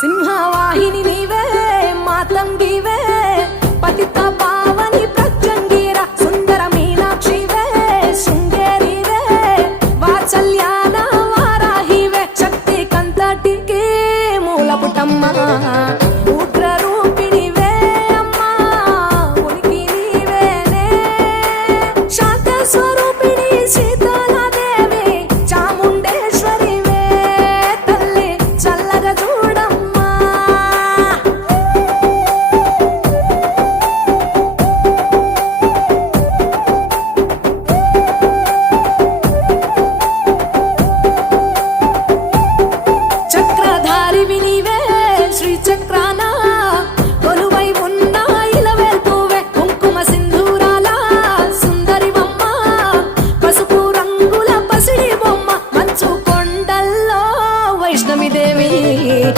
సింహవాహిని నీవే మా తంబివే పతిత పావని ప్రత్యంగీర సుందర మీనాక్షివే శృంగేరివే వాచల్యాన వారాహివే శక్తి కంతటికి మూలపుటమ్మ. ఉగ్రరూపిణివే అమ్మా ఉనికి నీవేనే శాంత స్వరూ It's not me de.